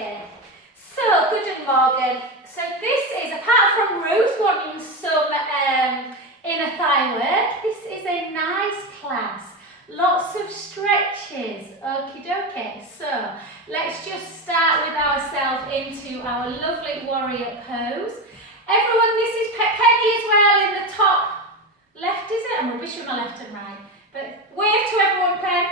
Okay, so guten Morgen. So this is, apart from Ruth wanting some inner thigh work, this is a nice class. Lots of stretches. Okie dokie. So let's just start with ourselves into our lovely warrior pose. Everyone, this is Penny as well in the top left, is it? I'm rubbish with my left and right. But wave to everyone, Pen.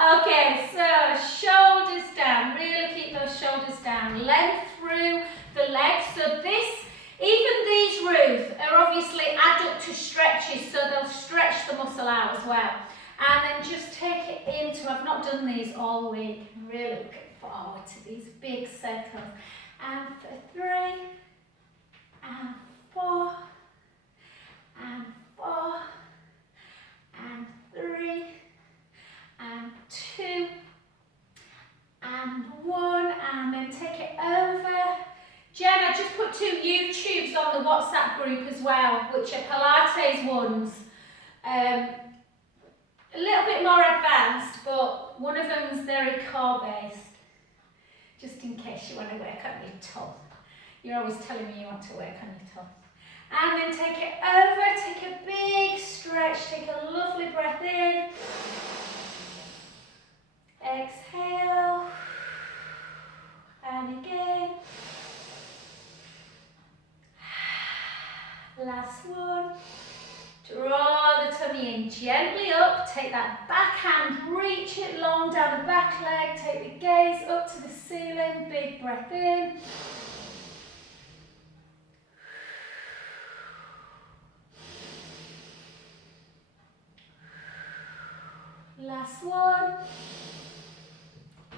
Okay, so shoulders down. Really keep those shoulders down. Length through the legs. So this, even these, Ruth, are obviously adductor stretches, so they'll stretch the muscle out as well. And then just take it into, I've not done these all week. I'm really looking forward to these big circles. And for 3, and 4, and 4, and 3, and 2, and 1, and then take it over. Jen, I just put 2 YouTubes on the WhatsApp group as well, which are Pilates ones. A little bit more advanced, but one of them's very core based. Just in case you want to work on your toe. You're always telling me you want to work on your toe. And then take it over, take a big stretch, take a lovely breath in. Exhale. And again. Last one. Draw the tummy in gently up, take that back hand, reach it long down the back leg, take the gaze up to the ceiling, big breath in. Last one.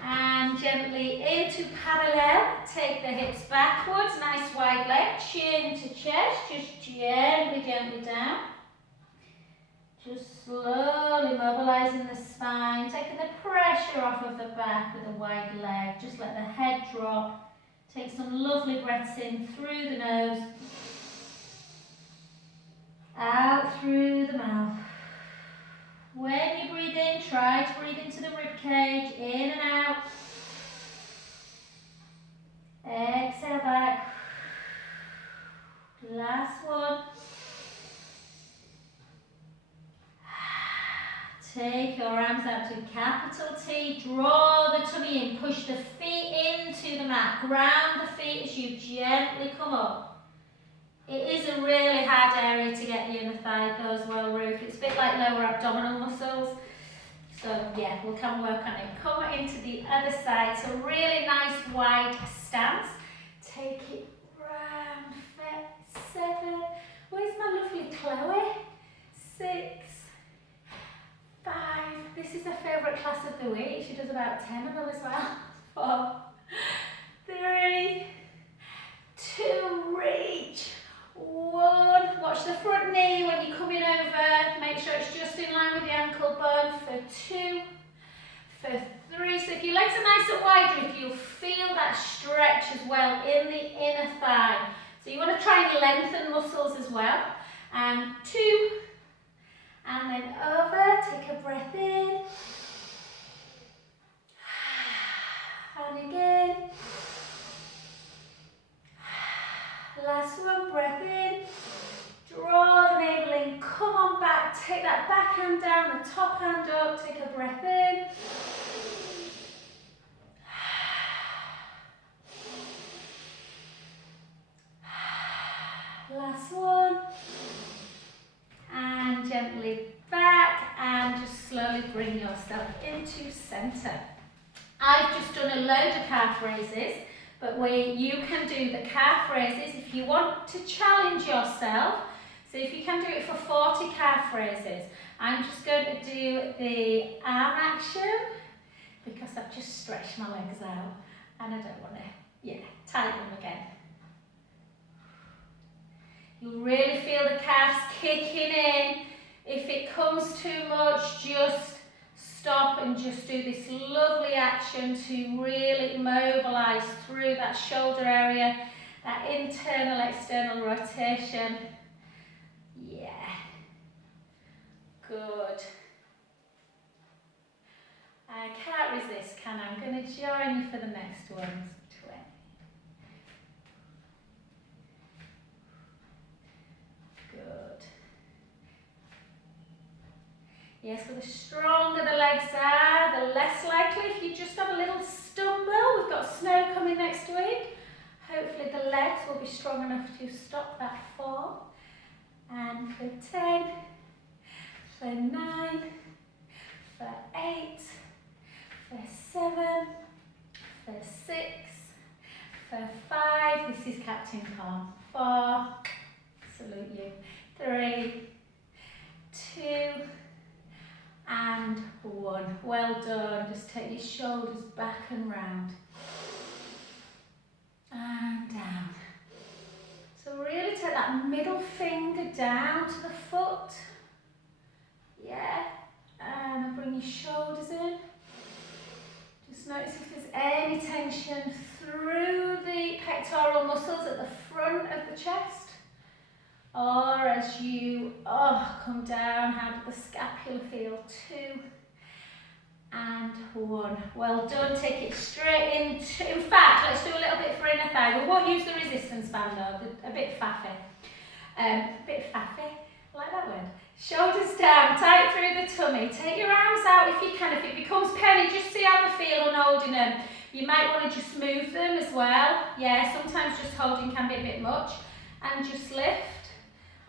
And gently into parallel, take the hips backwards, nice wide leg, chin to chest, just gently, gently down. Just slowly mobilizing the spine, taking the pressure off of the back with a wide leg. Just let the head drop. Take some lovely breaths in through the nose, out through the mouth. When you breathe in, try to breathe into the rib cage, in and out. Exhale back. Last one. Take your arms out to capital T, draw the tummy in, push the feet into the mat, ground the feet as you gently come up. It is a really hard area to get the inner thigh goes well, Ruth. It's a bit like lower abdominal muscles. So yeah, we'll come work on it. Come into the other side, so really nice wide stance. Take it round, 7. Where's my lovely Chloe? 6. 5. This is her favourite class of the week. She does about 10 of them as well. 4, 3, 2, reach. 1. Watch the front knee when you're coming over. Make sure it's just in line with the ankle bone. For 2. For 3. So if your legs are nice and wide, Ruth, you'll feel that stretch as well in the inner thigh. So you want to try and lengthen muscles as well. And 2. And then over, take a breath in. And again. Last one, breath in. Draw the navel in, come on back, take that back hand down, the top hand up, take a breath in. Last one. And gently back and just slowly bring yourself into centre. I've just done a load of calf raises, but you can do the calf raises if you want to challenge yourself. So if you can do it for 40 calf raises, I'm just going to do the arm action because I've just stretched my legs out and I don't want to, tighten them again. You'll really feel the calves kicking in. If it comes too much, just stop and just do this lovely action to really mobilize through that shoulder area, that internal, external rotation. Yeah. Good. I can't resist, can I? I'm going to join you for the next ones. 20. Good. Yes, so the stronger the legs are, the less likely if you just have a little stumble. We've got snow coming next week. Hopefully the legs will be strong enough to stop that fall. And for 10, for 9, for 8, for 7, for 6, for 5, this is Captain Calm. 4, salute you. 3, 2, and 1. Well done. Just take your shoulders back and round. And down. So really take that middle finger down to the foot. Yeah. And bring your shoulders in. Just notice if there's any tension through the pectoral muscles at the front of the chest. Or as you come down, how does the scapula feel? 2 and 1. Well done. Take it straight into. In fact, let's do a little bit for inner thigh. We won't use the resistance band though. A bit faffy. Like that word. Shoulders down, tight through the tummy. Take your arms out if you can. If it becomes penny, just see how they feel on holding them. You might want to just move them as well. Yeah, sometimes just holding can be a bit much. And just lift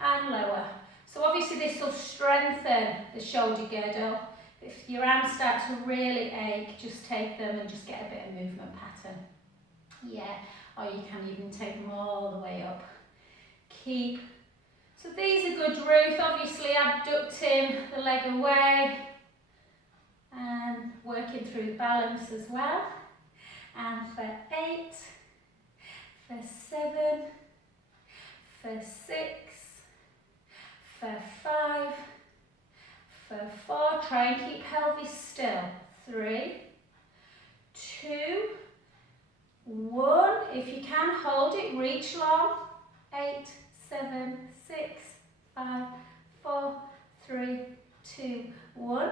and lower. So obviously this will strengthen the shoulder girdle. If your arms start to really ache, just take them and just get a bit of movement pattern. Yeah, or you can even take them all the way up. Keep. So these are good, Ruth. Obviously abducting the leg away and working through the balance as well. And for 8, for 7, for 6, for 5, for 4, try and keep pelvis still. 3, 2, 1. If you can, hold it, reach long. 8, 7, 6, 5, 4, 3, 2, 1.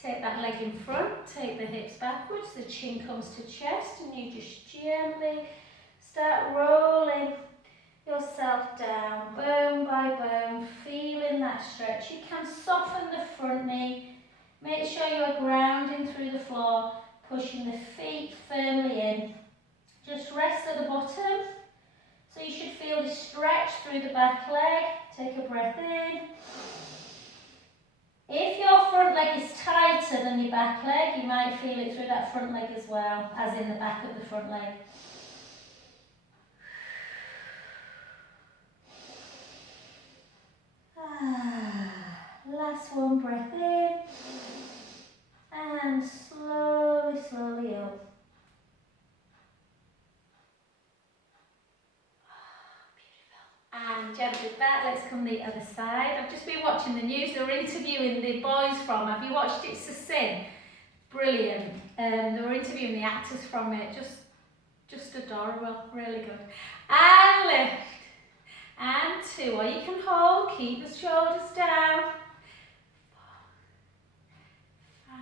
Take that leg in front, take the hips backwards, the chin comes to chest, and you just gently start rolling yourself down, bone by bone, feeling that stretch. You can soften the front knee, make sure you are grounding through the floor, pushing the feet firmly in. Just rest at the bottom. So you should feel the stretch through the back leg. Take a breath in. If your front leg is tighter than your back leg, you might feel it through that front leg as well, as in the back of the front leg. Last one, breath in. And slowly, slowly up. And gently back, let's come the other side. I've just been watching the news, they were interviewing the boys from, have you watched It's a Sin? Brilliant. They were interviewing the actors from it, just adorable, really good. And lift. And 2, or you can hold, keep the shoulders down. 4, 5,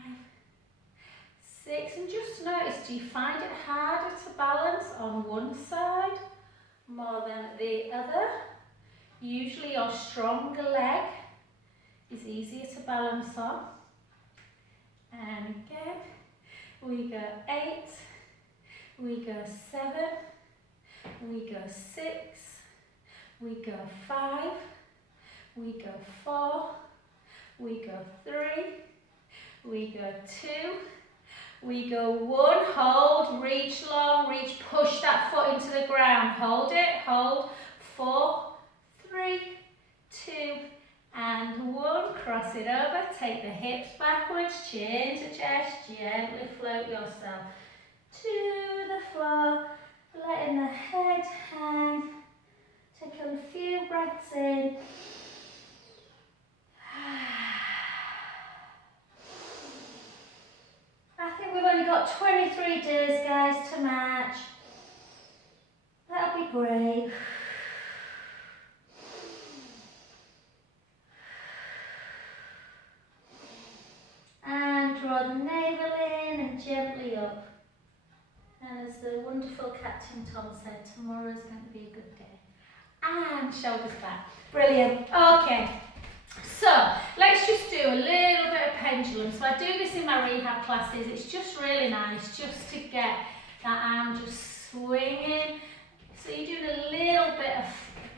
6, and just notice, do you find it harder to balance on one side more than the other? Usually your stronger leg is easier to balance on. And again, we go 8, we go 7, we go 6, we go 5, we go 4, we go 3, we go 2, we go 1, hold, reach long, reach, push that foot into the ground, hold it, hold, 4, 3, 2, and 1, cross it over, take the hips backwards, chin to chest, gently float yourself to the floor, letting the head hang, take a few breaths in. I think we've only got 23 days, guys, to match. That'll be great. And draw the navel in the wonderful Captain Tom said, tomorrow's going to be a good day. And shoulders back. Brilliant. Okay. So, let's just do a little bit of pendulum. So I do this in my rehab classes. It's just really nice just to get that arm just swinging. So you're doing a little bit of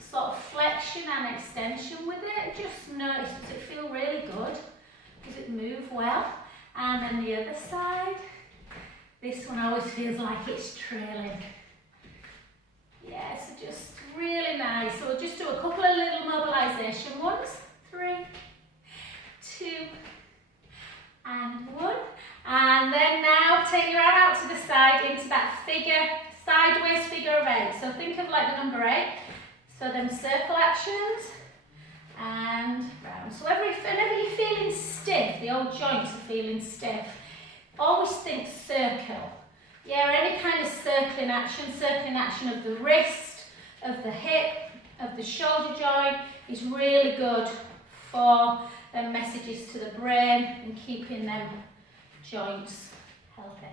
sort of flexion and extension with it. Just notice, does it feel really good? Does it move well? And then the other side. This one always feels like it's trailing. Yeah, so just really nice. So we'll just do a couple of little mobilization ones. 3, 2, and 1. And then now take your arm out to the side into that figure, sideways figure of 8. So think of like the number 8. So them circle actions and round. So whenever you're feeling stiff, the old joints are feeling stiff, always think circle. Yeah, any kind of circling action of the wrist, of the hip, of the shoulder joint is really good for them messages to the brain and keeping them joints healthy.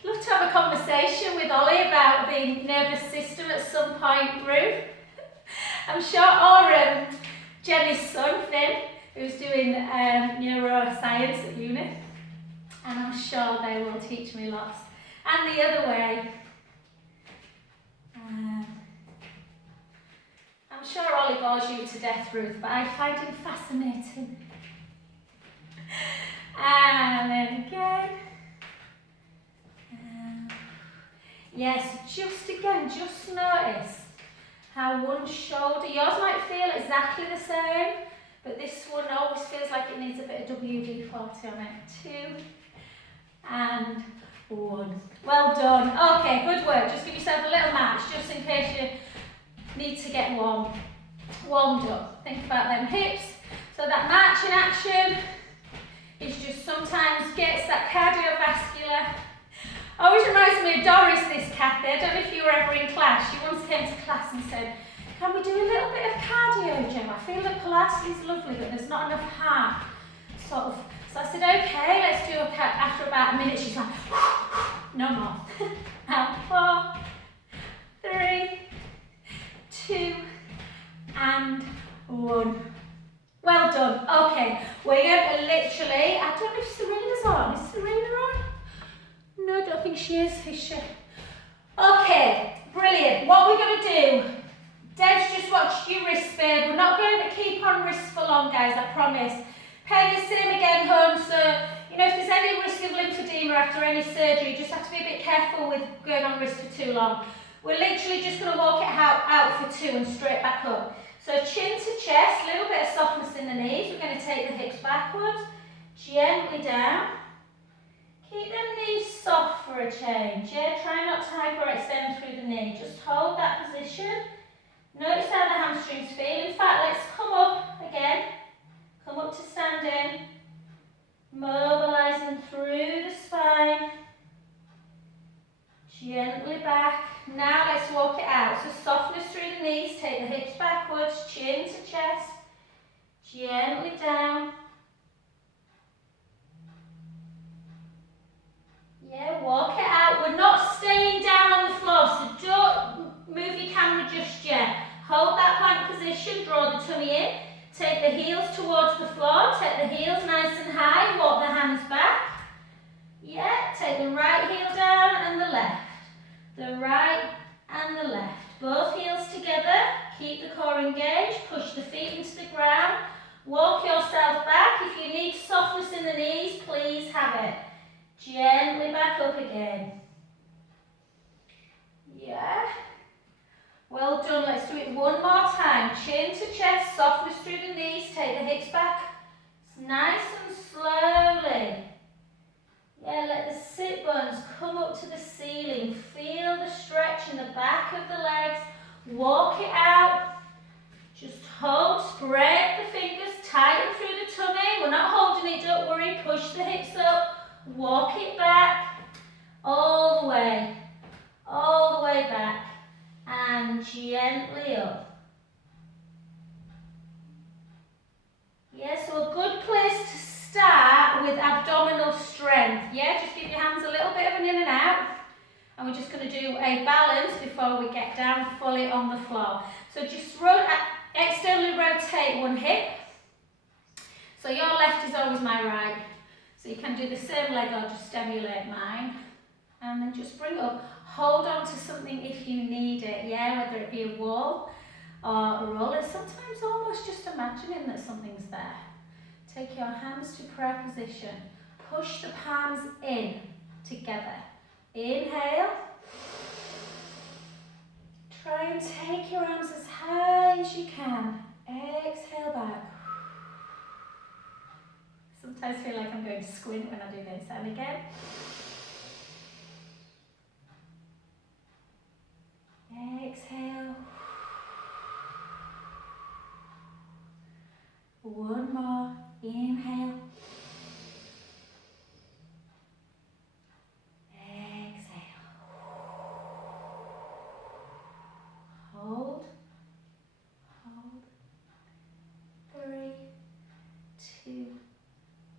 I'd love to have a conversation with Ollie about the nervous system at some point, Ruth. I'm sure, or Jenny's son, Finn, who's doing neuroscience at uni, and I'm sure they will teach me lots. And the other way, I'm sure Ollie bores you to death, Ruth, but I find him fascinating. And then again. Yes, just again, just notice how one shoulder, yours might feel exactly the same, but this one always feels like it needs a bit of WD-40 on it. 2 and 1. Well done. Okay, good work. Just give yourself a little match, just in case you need to get warmed up. Think about them hips. So that matching action is just sometimes gets that cardiovascular. Always reminds me of Doris, this Kathy. I don't know if you were ever in class. She once came to class and said, can we do a little bit of cardio, Gem? I feel that Pilates is lovely, but there's not enough heart. Sort of. So I said, okay, let's do a cat. After about a minute, she's like, no more. And 4, 3, 2, and 1. Well done. Okay, we're going to literally, I don't know if Serena's on. Is Serena on? No, I don't think she is she? Okay, brilliant. What we're going to do, Dev's just watched your wrist, babe. We're not going to keep on wrists for long, guys, I promise. Pay the same again home, so, if there's any risk of lymphedema after any surgery, you just have to be a bit careful with going on wrist for too long. We're literally just going to walk it out for 2 and straight back up. So chin to chest, a little bit of softness in the knees. We're going to take the hips backwards, gently down. Keep them knees soft for a change, yeah? Try not to hyperextend through the knee. Just hold that position. Notice how the hamstrings feel. In fact, let's come up again. Come up to standing. Mobilising through the spine. Gently back. Now let's walk it out. So softness through the knees. Take the hips backwards, chin to chest. Gently down. Yeah, walk it out. We're not staying down on the floor, so don't move your camera just yet. Hold that plank position, draw the tummy in. Take the heels towards the floor. Take the heels nice and high. Walk the hands back. Yeah, take the right heel down and the left. The right and the left. Both heels together. Keep the core engaged. Push the feet into the ground. Walk yourself back. If you need softness in the knees, please have it. Gently back up again. Yeah. Well done. Let's do it one more time. Chin to chest, softness through the knees. Take the hips back. Nice and slowly. Yeah, let the sit bones come up to the ceiling. Feel the stretch in the back of the legs. Walk it out. Just hold, spread the fingers, tighten through the tummy. We're not holding it, don't worry. Push the hips up. Walk it back. All the way back. And gently up. Yeah, so a good place to start with abdominal strength. Yeah, just give your hands a little bit of an in and out. And we're just going to do a balance before we get down fully on the floor. So just externally rotate one hip. So your left is always my right. So you can do the same leg or just emulate mine. And then just bring it up. Hold on to something if you need it, yeah, whether it be a wall or a roller. Sometimes almost just imagining that something's there. Take your hands to prayer position. Push the palms in together. Inhale. Try and take your arms as high as you can. Exhale back. Sometimes feel like I'm going to squint when I do this. And again. Exhale. One more. Inhale. Exhale. Hold. Hold. 3, 2,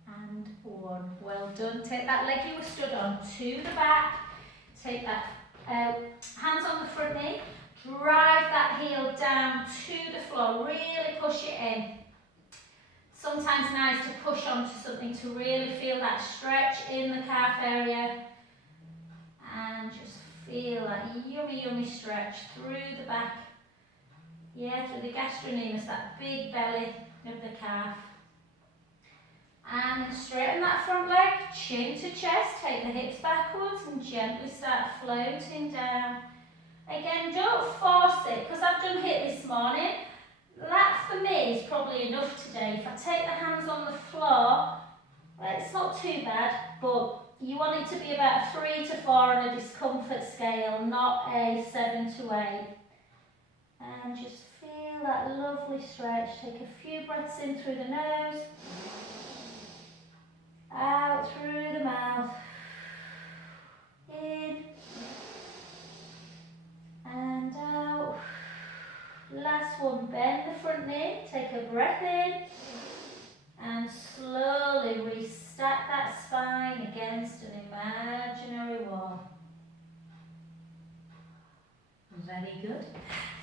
and 1. Well done. Take that leg you were stood on to the back. Take that hands on the front knee. Drive that heel down to the floor. Really push it in. Sometimes nice to push onto something to really feel that stretch in the calf area. And just feel that yummy, yummy stretch through the back. Yeah, through the gastrocnemius, that big belly of the calf. And straighten that front leg, chin to chest, take the hips backwards and gently start floating down. Again, don't force it, because I've done HIIT this morning. That for me is probably enough today. If I take the hands on the floor, well, it's not too bad, but you want it to be about a 3 to 4 on a discomfort scale, not a 7 to 8. And just feel that lovely stretch. Take a few breaths in through the nose, out through the mouth, in and out. Last one, bend the front knee, take a breath in and slowly restack that spine against an imaginary wall. Very good.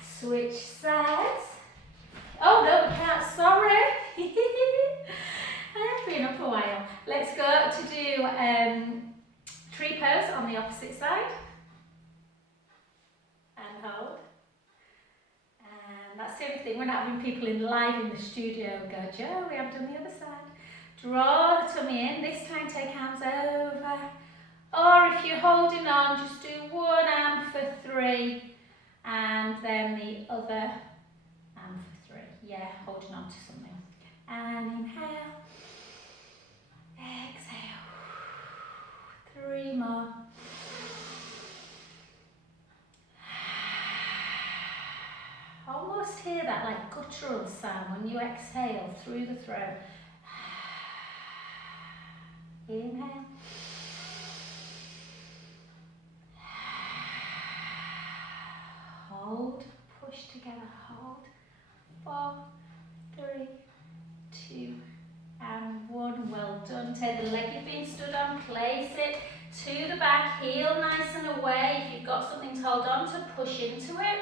Switch sides. Oh no, we can't, sorry. I've been up a while. Let's go to do tree pose on the opposite side. And hold. And that's the only thing, we're not having people live in the studio go, Joe, we have done the other side. Draw the tummy in, this time take hands over. Or if you're holding on, just do one arm for 3 and then the other arm for 3. Yeah, holding on to something. And inhale. Exhale. 3 more. Almost hear that like guttural sound when you exhale through the throat. Inhale. Hold, push together, hold. 4, 3, 2, and 1. Well done. Take the leg you've been stood on, place it to the back, heel nice and away. If you've got something to hold on to, push into it.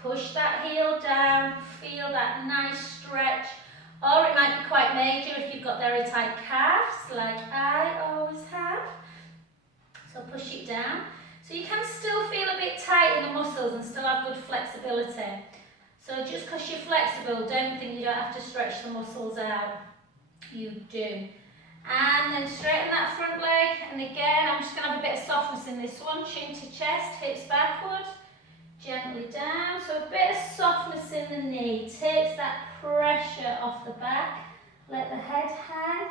Push that heel down, feel that nice stretch. Or it might be quite major if you've got very tight calves, like I always have. So push it down. So you can still feel a bit tight in the muscles and still have good flexibility. So just because you're flexible, don't think you don't have to stretch the muscles out. You do. And then straighten that front leg. And again, I'm just going to have a bit of softness in this one. Chin to chest, hips backwards. Gently down, so a bit of softness in the knee, takes that pressure off the back, let the head hang,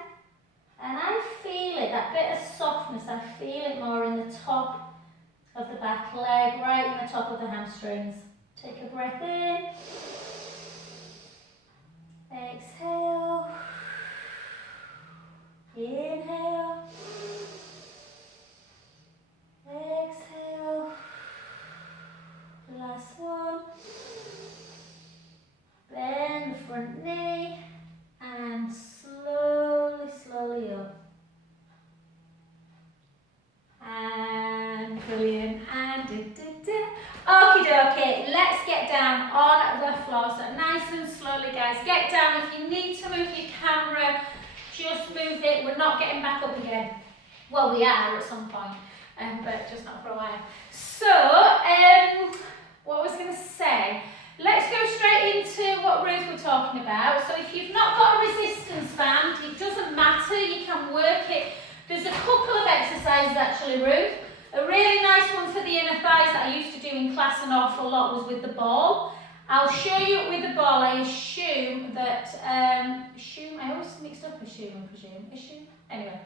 and I feel it, that bit of softness, I feel it more in the top of the back leg, right in the top of the hamstrings. Take a breath in, exhale, inhale, exhale. Last one. Bend the front knee and slowly, slowly up. And brilliant. and slowly, guys. Get down. If you need to move your camera, just move it. We're not getting back up again. Well, we are at some point, but just not for a while. So, what was I going to say? Let's go straight into what Ruth was talking about. So if you've not got a resistance band, it doesn't matter, you can work it. There's a couple of exercises actually, Ruth. A really nice one for the inner thighs that I used to do in class an awful lot was with the ball. I'll show you it with the ball. I assume that, I always mixed up assume and presume. Anyway,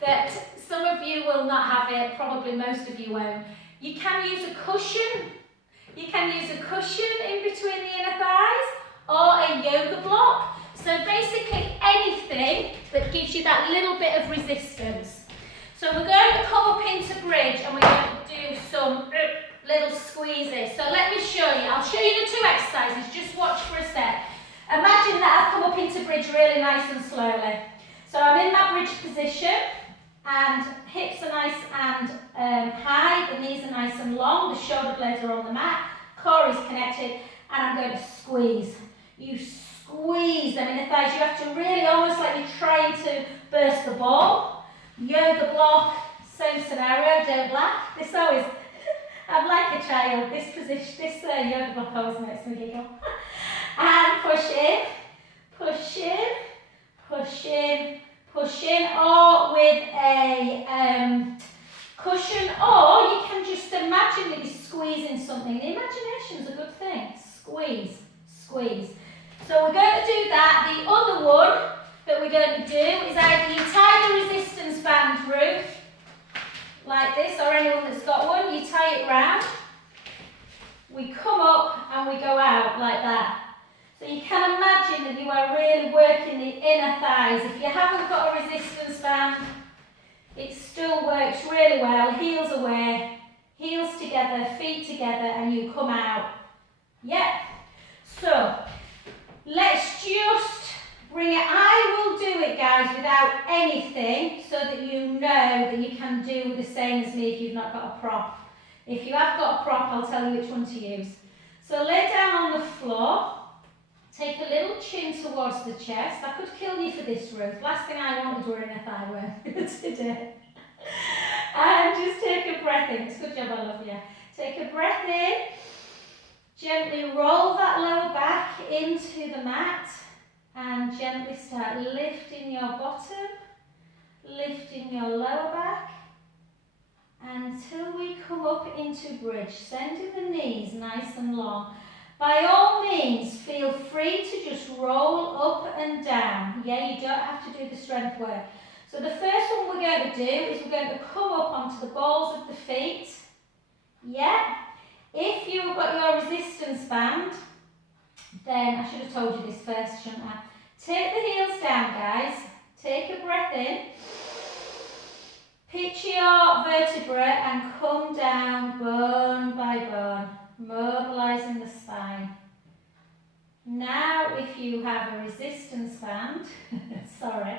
that some of you will not have it, probably most of you won't. You can use a cushion. You can use a cushion in between the inner thighs or a yoga block. So basically anything that gives you that little bit of resistance. So we're going to come up into bridge and we're going to do some little squeezes. So let me show you. I'll show you the two exercises. Just watch for a sec. Imagine that I've come up into bridge really nice and slowly. So I'm in my bridge position and hips are nice and high, the knees are nice and long, the shoulder blades are on the mat, core is connected, and I'm going to squeeze. You squeeze them in the thighs. You have to really, almost like you're trying to burst the ball. Yoga block, same scenario, don't laugh. This always, I'm like a child, this position, this yoga block always makes me giggle. And push in, push in, push in, push in, or with a cushion, or you can just imagine maybe squeezing something. The imagination's a good thing. Squeeze, squeeze. So we're going to do that. The other one that we're going to do is either you tie the resistance band through, like this, or anyone that's got one, you tie it round. We come up and we go out like that. So you can imagine that you are really working the inner thighs. If you haven't got a resistance band, it still works really well. Heels away, heels together, feet together, and you come out. Yep. So let's just bring it. I will do it, guys, without anything so that you know that you can do the same as me if you've not got a prop. If you have got a prop, I'll tell you which one to use. So lay down on the floor. Take a little chin towards the chest. I could kill you for this, Ruth. Last thing I wanted were in a thigh work today. And just take a breath in. It's a good job, I love you. Take a breath in. Gently roll that lower back into the mat. And gently start lifting your bottom. Lifting your lower back. Until we come up into bridge. Sending the knees nice and long. By all means, feel free to just roll up and down. Yeah, you don't have to do the strength work. So the first one we're going to do is we're going to come up onto the balls of the feet. Yeah. If you've got your resistance band, then I should have told you this first, shouldn't I? Take the heels down, guys. Take a breath in. Pitch your vertebrae and come down bone by bone. Mobilising the spine. Now if you have a resistance band, sorry,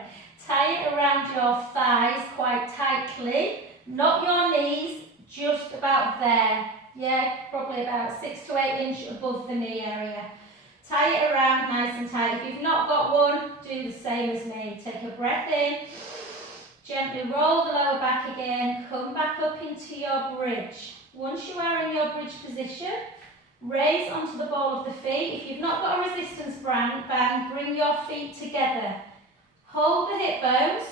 tie it around your thighs quite tightly, not your knees, just about there. Yeah, probably about 6 to 8 inches above the knee area. Tie it around nice and tight. If you've not got one, do the same as me. Take a breath in, gently roll the lower back again, come back up into your bridge. Once you are in your bridge position, raise onto the ball of the feet. If you've not got a resistance band, bring your feet together. Hold the hip bones,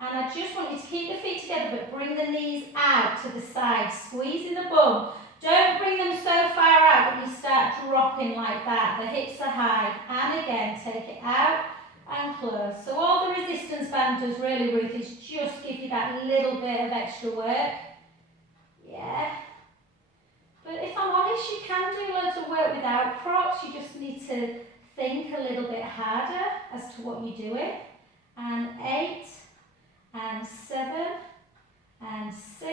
and I just want you to keep the feet together, but bring the knees out to the side, squeezing the bum. Don't bring them so far out that you start dropping like that. The hips are high, and again, take it out and close. So all the resistance band does really, Ruth, is just give you that little bit of extra work. Yeah, but if I'm honest, you can do loads of work without props. You just need to think a little bit harder as to what you're doing. And 8, and 7, and 6,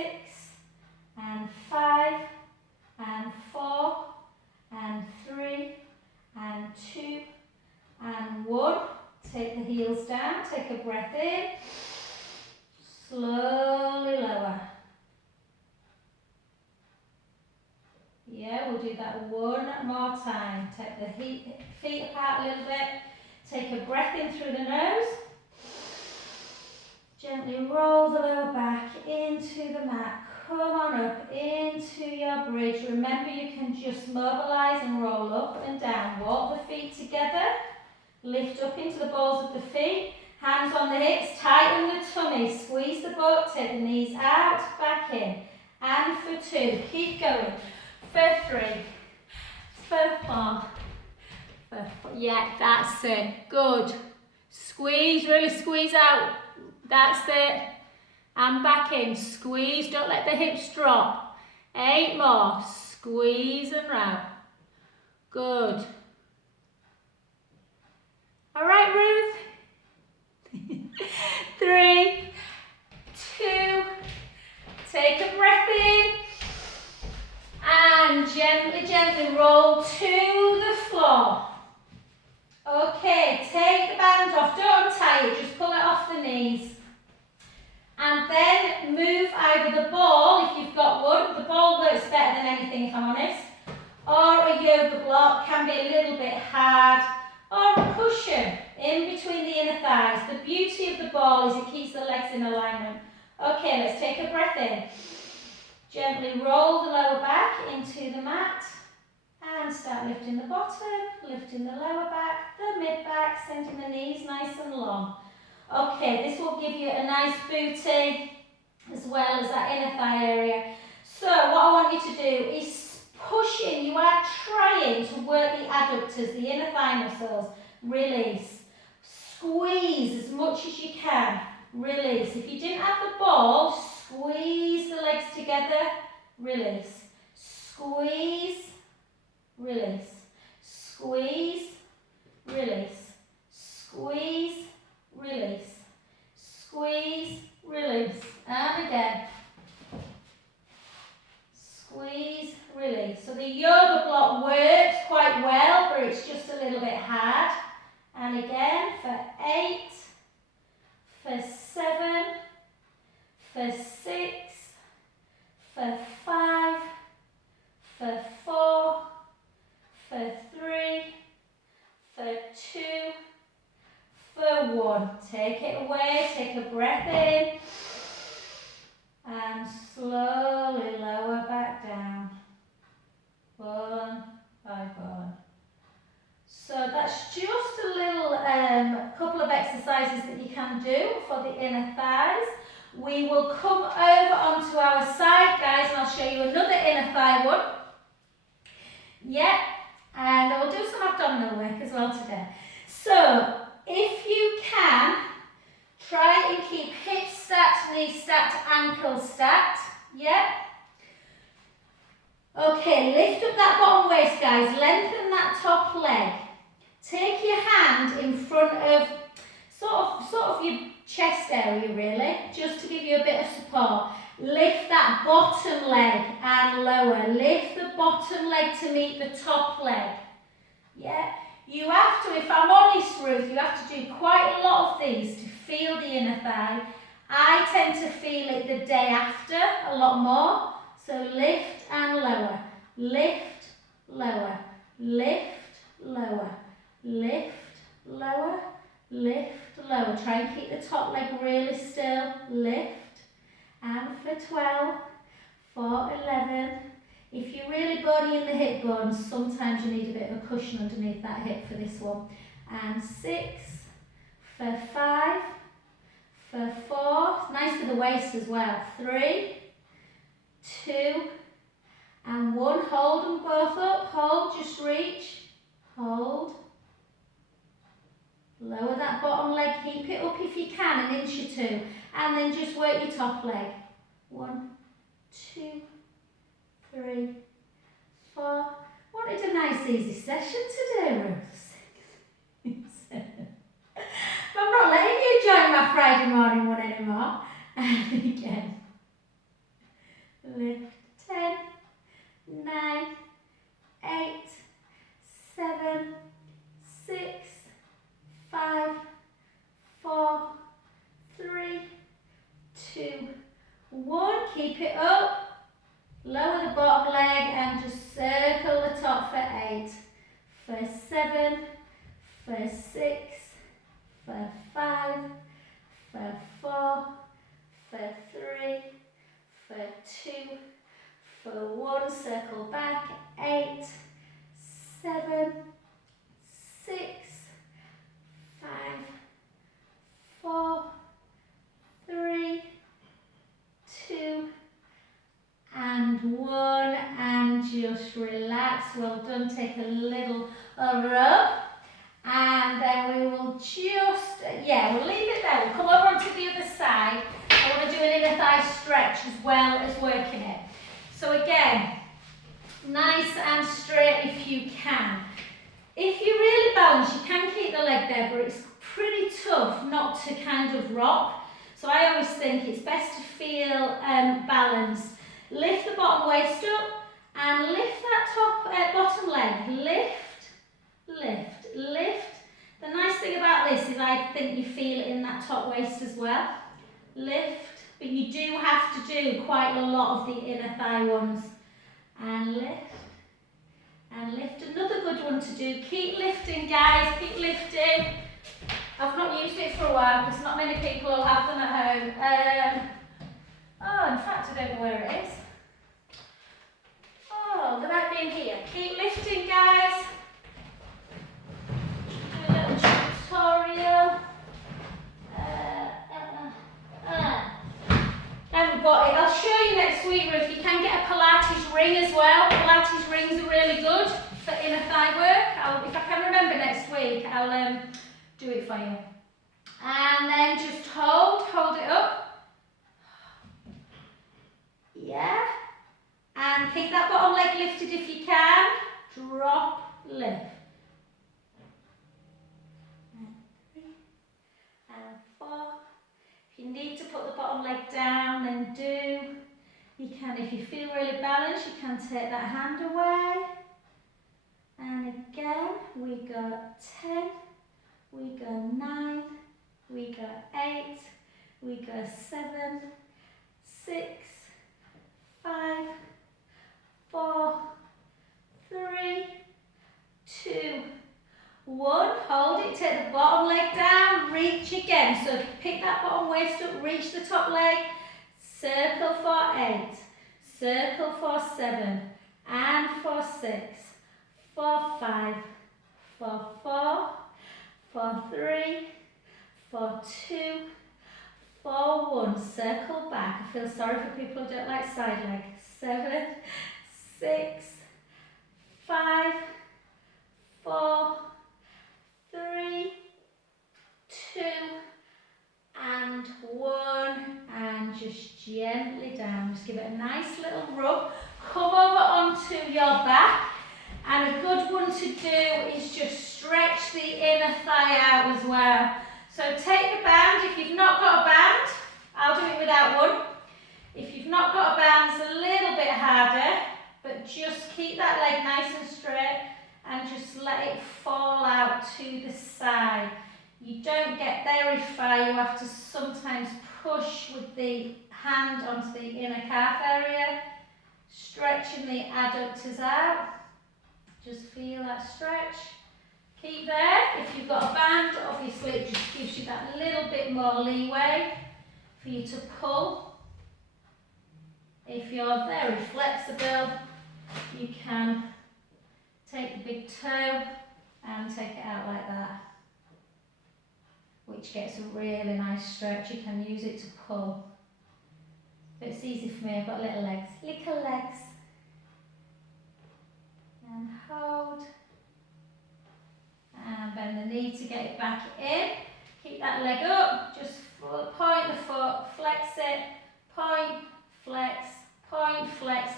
and 5, and 4, and 3, and 2, and 1. Take the heels down, take a breath in, slowly lower. Yeah, we'll do that one more time. Take the feet apart a little bit. Take a breath in through the nose. Gently roll the lower back into the mat. Come on up into your bridge. Remember, you can just mobilise and roll up and down. Walk the feet together. Lift up into the balls of the feet. Hands on the hips. Tighten the tummy. Squeeze the butt. Take the knees out. Back in. And for 2. Keep going. For 3. For 4. For 4. Yeah, that's it. Good. Squeeze. Really squeeze out. That's it. And back in. Squeeze. Don't let the hips drop. 8 more. Squeeze and round. Good. All right, Ruth. 3, 2. Take a breath in. And gently, gently roll to the floor. Okay, take the band off. Don't untie it. Just pull it off the knees. And then move either the ball, if you've got one. The ball works better than anything, if I'm honest. Or a yoga block, can be a little bit hard. Or a cushion in between the inner thighs. The beauty of the ball is it keeps the legs in alignment. Okay, let's take a breath in. Gently roll the lower back into the mat. And start lifting the bottom, lifting the lower back, the mid back, sending the knees nice and long. Okay, this will give you a nice booty as well as that inner thigh area. So what I want you to do is push in. You are trying to work the adductors, the inner thigh muscles. Release. Squeeze as much as you can. Release. If you didn't have the ball, squeeze the legs together. Release. Squeeze. Release. Squeeze. Release. Squeeze. Release. Squeeze. Release. And again. Squeeze. Release. So the yoga block works quite well, but it's just a little bit hard. And again for 8, for 7, for 6, for 5, for 4, for 3, for 2, for 1. Take it away, take a breath in, and slowly lower back down, bone by bone. So that's just a little couple of exercises that you can do for the inner thighs. We will come over onto our side, guys, and I'll show you another inner thigh one. Yep, and we'll do some abdominal work as well today. So, if you can, try and keep hips stacked, knees stacked, ankles stacked. Yep. Okay, lift up that bottom waist, guys. Lengthen that top leg. Take your hand in front of sort of your chest area, really, just to give you a bit of support. Lift that bottom leg and lower. Lift the bottom leg to meet the top leg. Yeah, you have to, if I'm honest, Ruth, you have to do quite a lot of these to feel the inner thigh. I tend to feel it the day after a lot more. So lift and lower. Lift, lower. Lift, lower. Lift, lower. Lift, lower. Try and keep the top leg really still. Lift. And for 12, for 11. If you're really bony in the hip bones, sometimes you need a bit of a cushion underneath that hip for this one. And 6, for 5, for 4. It's nice for the waist as well. 3, 2, and 1. Hold them both up. Hold, just reach. Hold. Lower that bottom leg, keep it up if you can, an inch or 2. And then just work your top leg. 1, 2, 3, 4. Wanted a nice easy session today, Ruth. 6, 7. I'm not letting you join my Friday morning one anymore. And again. Lift. 10, 9, 8, 7, 6, 5, 4, 3, 2, 1. Keep it up. Lower the bottom leg and just for 7, for 6, for 5, for 4, for 3, for 2, for 1, circle back, 8, 7, 6, 5, 4, 3, 2, and 1, and just relax. Well done. Take a little rub, and then we will just, we'll leave it there. We'll come over onto the other side. I want to do an inner thigh stretch as well as working it. So again, nice and straight if you can. If you're really balanced, you can keep the leg there, but it's pretty tough not to kind of rock. So I always think it's best to feel balanced. Lift the bottom waist up and lift that bottom leg. Lift, lift, lift. The nice thing about this is I think you feel it in that top waist as well. Lift, but you do have to do quite a lot of the inner thigh ones. And lift, and lift. Another good one to do. Keep lifting, guys, keep lifting. I've not used it for a while because not many people will have them at home. In fact, I don't know where it is. Oh, they might be in here. Keep lifting, guys. Do a little tutorial. Haven't got it. I'll show you next week, Ruth. You can get a Pilates ring as well. Pilates rings are really good for inner thigh work. If I can remember next week, I'll do it for you. And then just hold it up. Yeah. And keep that bottom leg lifted if you can. Drop, lift. And 3, and 4. If you need to put the bottom leg down, then do. You can, if you feel really balanced, you can take that hand away. And again, we got 10, we got 9, we got 8, we got 7, 6, 5, 4, 3, 2, 1. Hold it, take the bottom leg down, reach again. So pick that bottom waist up, reach the top leg, circle for 8, circle for 7, and for 6, for 5, for 4, for 3, for 2, for 1. Circle back. I feel sorry for people who don't like side leg. 7, 6, 5, 4, 3, 2, and 1, and just gently down. Just give it a nice little rub. Come over onto your back, and a good one to do is just stretch the inner thigh out as well. So take the band. If you've not got a band, I'll do it without one. If you've not got a band, it's a little bit harder, but just keep that leg nice and straight and just let it fall out to the side. You don't get very far. You have to sometimes push with the hand onto the inner calf area, stretching the adductors out. Just feel that stretch. Keep there. If you've got a band, obviously it just gives you that little bit more leeway for you to pull. If you're very flexible, you can take the big toe and take it out like that, which gets a really nice stretch. You can use it to pull. But it's easy for me, I've got little legs. Little legs. And hold. And bend the knee to get it back in. Keep that leg up. Just point the foot, flex it, point, flex.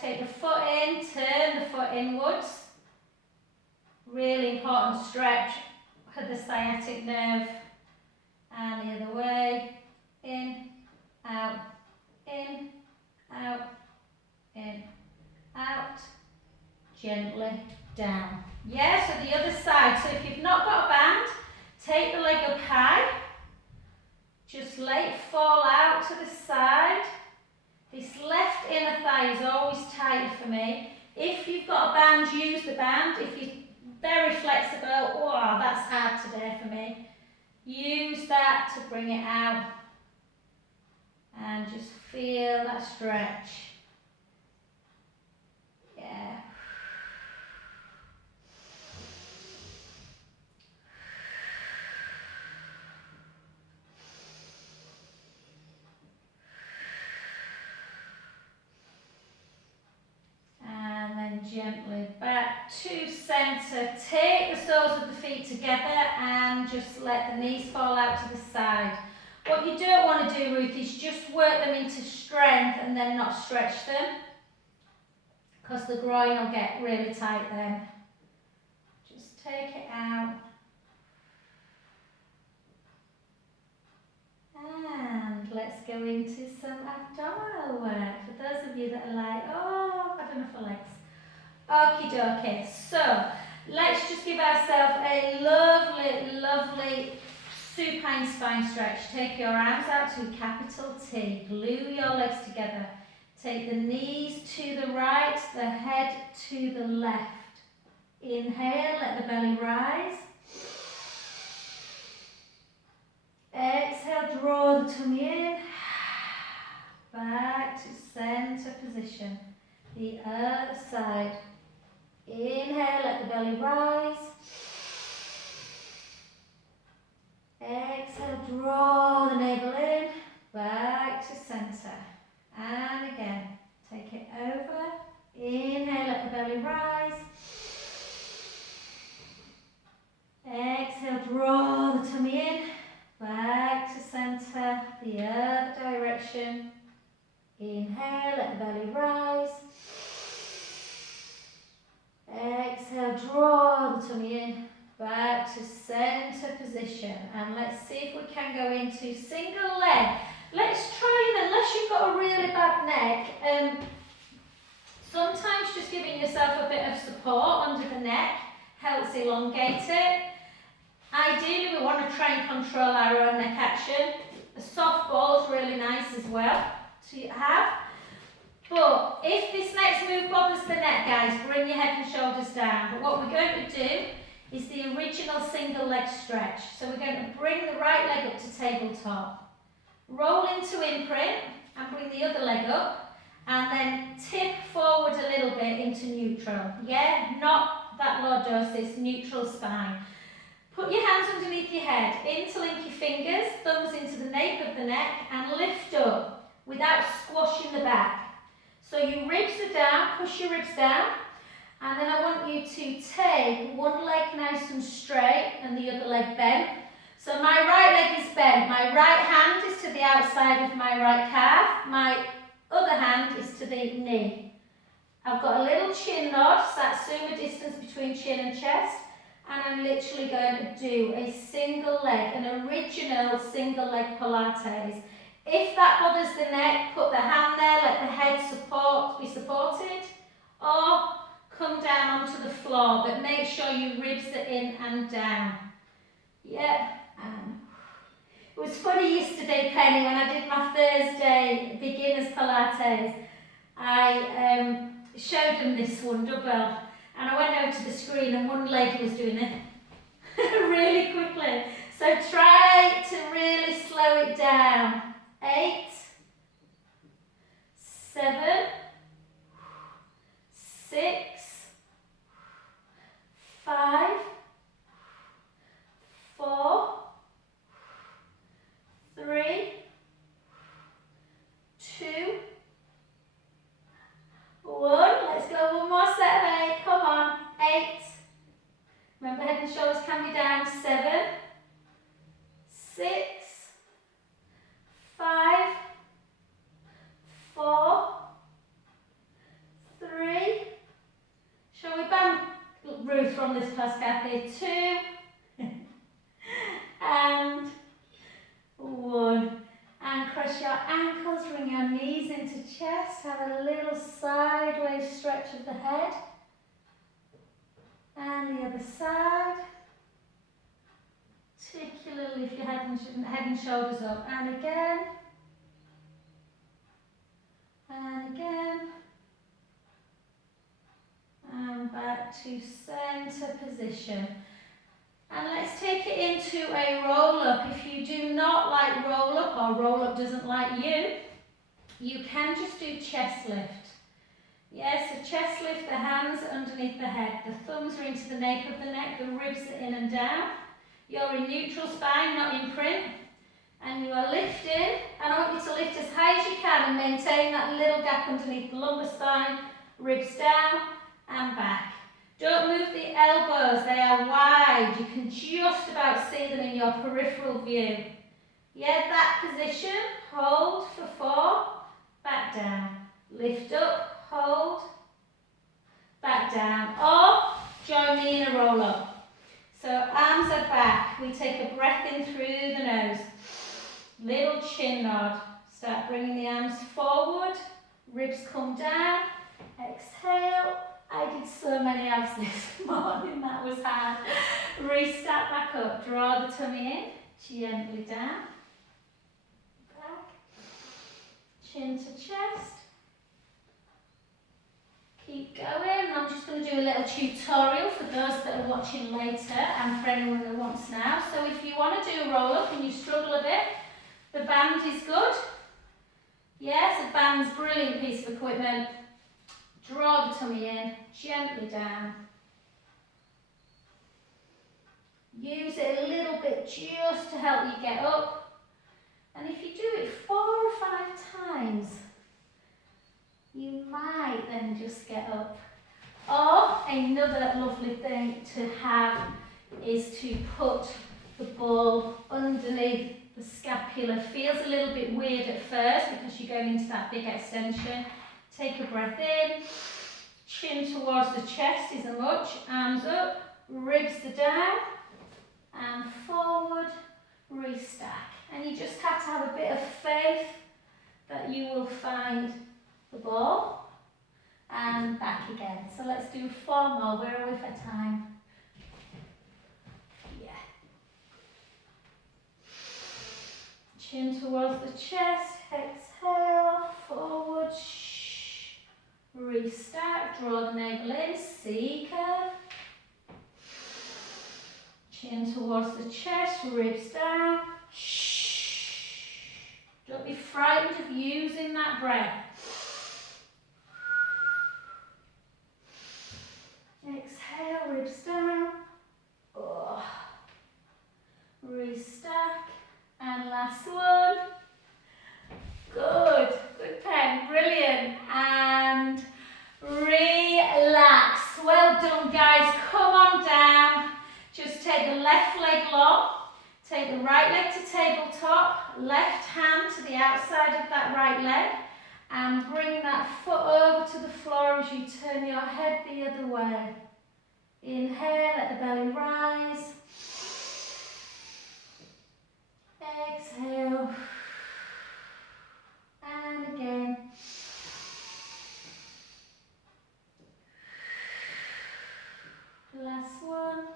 Take the foot in, turn the foot inwards. Really important stretch for the sciatic nerve. And the other way. In, out, in, out, in, out. Gently down. Yeah, so the other side. So if you've not got a band, take the leg up high. Just let it fall out to the side. This left inner thigh is always tight for me. If you've got a band, use the band. If you very flexible. Oh, that's hard today for me. Use that to bring it out and just feel that stretch. Yeah. And then gently back to centre. Take the soles of the feet together and just let the knees fall out to the side. What you don't want to do, Ruth, is just work them into strength and then not stretch them, because the groin will get really tight then. Just take it out. And let's go into some abdominal work. For those of you that are like, oh, I don't know for legs. Okie dokie. So let's just give ourselves a lovely, lovely supine spine stretch. Take your arms out to capital T. Glue your legs together. Take the knees to the right, the head to the left. Inhale, let the belly rise. Exhale, draw the tummy in. Back to centre position. The other side. Inhale, let the belly rise. Exhale, draw the navel in. Back to centre. And again, take it over. Inhale, let the belly rise. Exhale, draw the tummy in. Back to centre, the other direction. Inhale, let the belly rise. Exhale, draw the tummy in. Back to centre position. And let's see if we can go into single leg. Let's try, and unless you've got a really bad neck, sometimes just giving yourself a bit of support under the neck helps elongate it. Ideally, we want to try and control our own neck action. A soft ball is really nice as well to have. But if this next move bothers the neck, guys, bring your head and shoulders down. But what we're going to do is the original single leg stretch. So we're going to bring the right leg up to tabletop. Roll into imprint and bring the other leg up. And then tip forward a little bit into neutral. Yeah, not that lordosis, neutral spine. Put your hands underneath your head, interlink your fingers, thumbs into the nape of the neck, and lift up without squashing the back. So your ribs are down, push your ribs down, and then I want you to take one leg nice and straight and the other leg bent. So my right leg is bent, my right hand is to the outside of my right calf, my other hand is to the knee. I've got a little chin nod, so that's Satsuma distance between chin and chest. And I'm literally going to do a single leg, an original single leg Pilates. If that bothers the neck, put the hand there, let the head be supported, or come down onto the floor, but make sure your ribs are in and down. Yep. It was funny yesterday, Penny, when I did my Thursday beginners Pilates, I showed them this one, double. And I went over to the screen and one lady was doing it really quickly. So try to really slow it down. 8, 7, 6, 5, 4, 3, 2, 1. Let's go one more set of 8. Come on. 8. Remember, head and shoulders can be down. 7, 6, 5, 4, 3. Shall we band Ruth from this class, Kathy? 2 and 1. And cross your ankles, bring your knees into chest, have a little sideways stretch of the head. And the other side. Particularly lift your head and shoulders up. And again. And again. And back back to center position. And let's take it into a roll up. If you do not like roll up or roll up doesn't like you, you can just do chest lift. Yes, so chest lift, the hands underneath the head, the thumbs are into the nape of the neck, the ribs are in and down. You're in neutral spine, not in print. And you are lifting, and I want you to lift as high as you can and maintain that little gap underneath the lumbar spine, ribs down and back. Don't move the elbows, they are wide. You can just about see them in your peripheral view. Yeah, that position, hold for 4, back down. Lift up, hold, back down. Or join me in a roll up. So arms are back, we take a breath in through the nose. Little chin nod. Start bringing the arms forward, ribs come down, exhale. I did so many abs this morning, that was hard. Restart back up, draw the tummy in, gently down, back, chin to chest. Keep going. I'm just going to do a little tutorial for those that are watching later and for anyone that wants now. So if you want to do a roll up and you struggle a bit, the band is good. Yes, a band's a brilliant piece of equipment. Draw the tummy in, gently down. Use it a little bit just to help you get up. And if you do it 4 or 5 times, you might then just get up. Or another lovely thing to have is to put the ball underneath the scapula. Feels a little bit weird at first because you're going into that big extension. Take a breath in, chin towards the chest isn't much, arms up, ribs are down, and forward, restack. And you just have to have a bit of faith that you will find the ball and back again. So let's do 4 more. Where are we for time? Yeah. Chin towards the chest, exhale, forward, restack, draw the navel in, C curve. Chin towards the chest, ribs down. Don't be frightened of using that breath. Exhale, ribs down. Oh. Restack. And last one. Good. Good pen. Brilliant. And relax. Well done, guys. Come on down. Just take the left leg long. Take the right leg to tabletop. Left hand to the outside of that right leg. And bring that foot over to the floor as you turn your head the other way. Inhale, let the belly rise. Exhale. And again. Last one.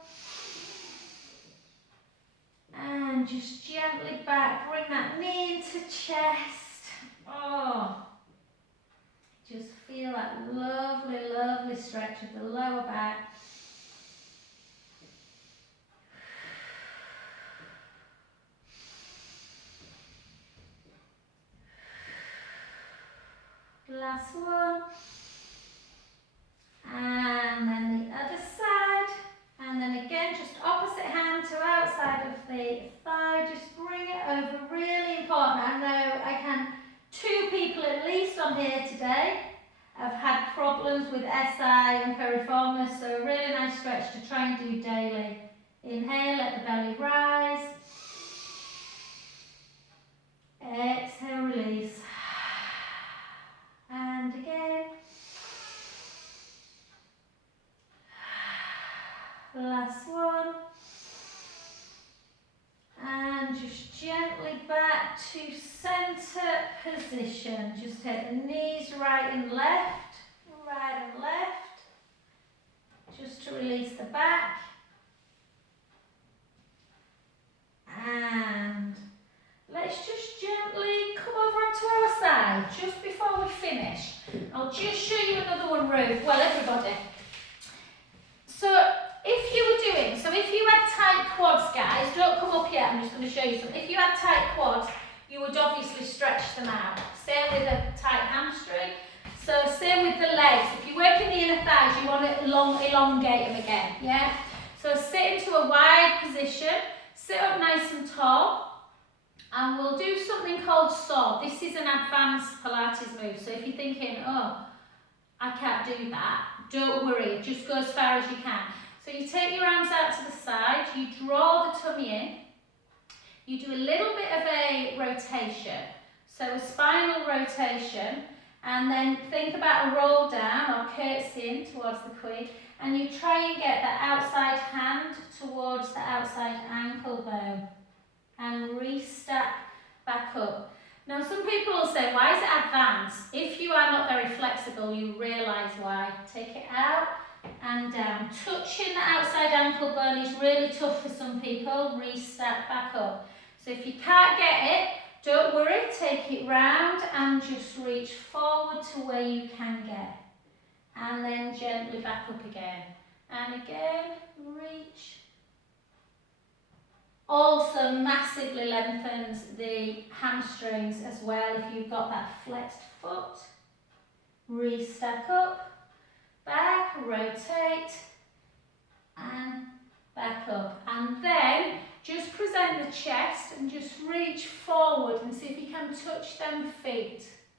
And just gently back, bring that knee into chest. Oh. Just feel that lovely, lovely stretch of the lower back. Last one. And then the other side. And then again, just opposite hand to outside of the thigh. Just bring it over. Really important. I know I can. 2 people at least on here today have had problems with SI and piriformis, so a really nice stretch to try and do daily. Inhale, let the belly rise. Exhale, release. And again. Last one. And just gently back to center position. Just take the knees right and left. Just to release the back. And let's just gently come over onto our side just before we finish. I'll just show you another one, Ruth. Well, everybody. So if you had tight quads, guys, don't come up yet, I'm just going to show you something. If you had tight quads, you would obviously stretch them out. Same with a tight hamstring. So same with the legs. If you're working the inner thighs, you want to elongate them again, yeah? So sit into a wide position, sit up nice and tall, and we'll do something called saw. This is an advanced Pilates move, so if you're thinking, oh, I can't do that, don't worry, just go as far as you can. So you take your arms out to the side, you draw the tummy in, you do a little bit of a rotation, so a spinal rotation, and then think about a roll down or curtsying towards the queen, and you try and get the outside hand towards the outside ankle bone, and restack back up. Now some people will say, why is it advanced? If you are not very flexible, you realise why. Take it out and down. Touching the outside ankle bone is really tough for some people. Restack back up. So if you can't get it, don't worry, take it round and just reach forward to where you can get. And then gently back up again. And again, reach. Also massively lengthens the hamstrings as well if you've got that flexed foot. Restack up, back, rotate, and back up. And then just present the chest and just reach forward and see if you can touch them feet.